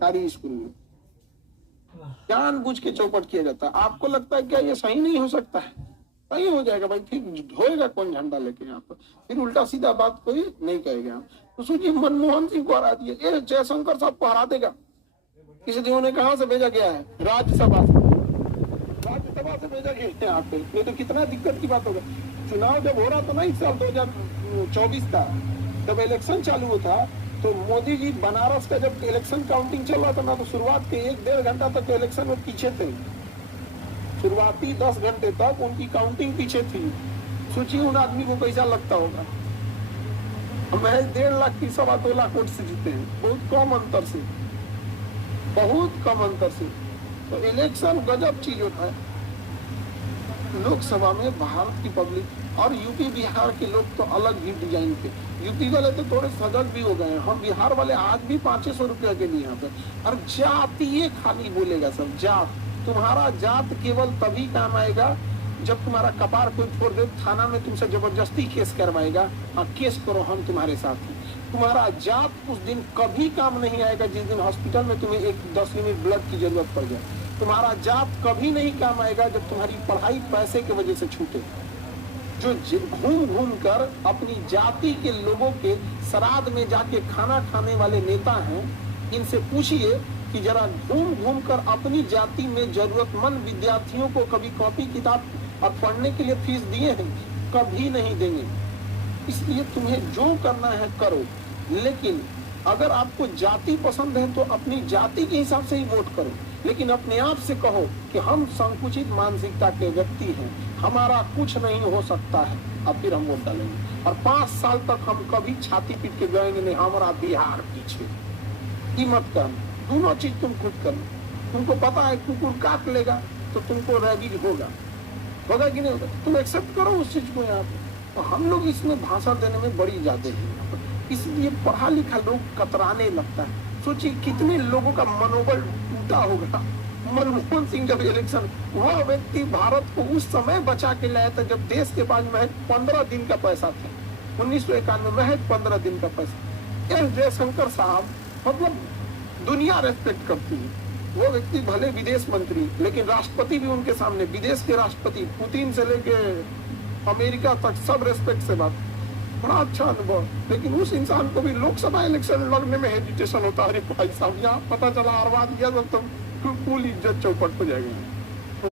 सरकारी स्कूल में जानबूझ के चौपट किया जाता है। आपको लगता है क्या ये सही नहीं हो सकता है? सही हो जाएगा भाई, फिर ढोएगा कौन झंडा लेके यहाँ पर? फिर उल्टा सीधा बात कोई नहीं कहेगा। तो सोचिए मनमोहन सिंह को हरा दिया, ये जयशंकर साहब को हरा देगा। इसलिए उन्हें कहाँ से भेजा गया है? राज्यसभा से भेजा गया है यहाँ पे। नहीं तो कितना दिक्कत की बात होगा। चुनाव जब हो रहा था ना इस साल 2024 का, जब इलेक्शन चालू था, तो मोदी जी बनारस का जब इलेक्शन काउंटिंग चल रहा था ना, तो शुरुआत के 1-1.5 घंटा तक तो इलेक्शन में पीछे थे। शुरुआती 10 घंटे तक उनकी काउंटिंग पीछे थी। सोचिए उन आदमी को कैसा लगता होगा। महज 1.5 लाख की 2.25 लाख वोट से जीते हैं, बहुत कम अंतर से, बहुत कम अंतर से। तो इलेक्शन गजब चीज होता है। लोकसभा में भारत की पब्लिक और यूपी बिहार के लोग तो अलग ही डिजाइन पे। यूपी वाले तो थोड़े सजग भी हो गए हैं। हम बिहार वाले आज भी 500 रुपया के लिए यहाँ पे। और जातीय खाली बोलेगा सब, जात। तुम्हारा जात केवल तभी काम आएगा जब तुम्हारा कपार कोई फोड़ दे, थाना में तुमसे जबरदस्ती केस करवाएगा। हाँ केस करो, हम तुम्हारे साथ हैं। तुम्हारा जात उस दिन कभी काम नहीं आएगा जिस दिन हॉस्पिटल में तुम्हें 10 यूनिट ब्लड की जरूरत पड़ जाए। तुम्हारा जात कभी नहीं काम आएगा जब तुम्हारी पढ़ाई पैसे की वजह से छूटे। जो घूम घूम कर अपनी जाति के लोगों के श्राद्ध में जाके खाना खाने वाले नेता हैं, इनसे पूछिए कि जरा घूम घूम कर अपनी जाति में जरूरतमंद विद्यार्थियों को कभी कॉपी किताब और पढ़ने के लिए फीस दिए हैं? कभी नहीं देंगे। इसलिए तुम्हें जो करना है करो, लेकिन अगर आपको जाति पसंद है तो अपनी जाति के हिसाब से ही वोट करो। लेकिन अपने आप से कहो कि हम संकुचित मानसिकता के व्यक्ति हैं, हमारा कुछ नहीं हो सकता है, अब फिर हम वोट डालेंगे। और 5 साल तक हम कभी छाती पीट के गएंगे नहीं, हमारा बिहार पीछे। ये मत करना, दोनों चीज तुम खुद करना। तुमको पता है कुकुर काट लेगा तो तुमको रैबिज होगा कि नहीं होगा? तुम एक्सेप्ट करो उस चीज को। यहाँ पे तो हम लोग इसमें भाषण देने में बड़ी ज्यादा हैं, इसलिए पढ़ा लिखा लोग कतराने लगता है। सोचिए कितने लोगों का मनोबल टूटा होगा। मनमोहन सिंह जब इलेक्शन, वह व्यक्ति भारत को उस समय बचा के लाया था जब देश के पास महज 15 दिन का पैसा था। 1991 में महज 15 दिन का पैसा। एस जयशंकर साहब, मतलब दुनिया रेस्पेक्ट करती है। वो व्यक्ति भले विदेश मंत्री, लेकिन राष्ट्रपति भी उनके सामने, विदेश के राष्ट्रपति पुतिन से लेके अमेरिका तक सब रेस्पेक्ट से बात। बड़ा अच्छा अनुभव। लेकिन उस इंसान को भी लोकसभा इलेक्शन लड़ने में हेजिटेशन होता है। अरे भाई साहब, यहाँ पता चला हरवा दिया तो पूरी इज्जत चौपट हो जाएगी।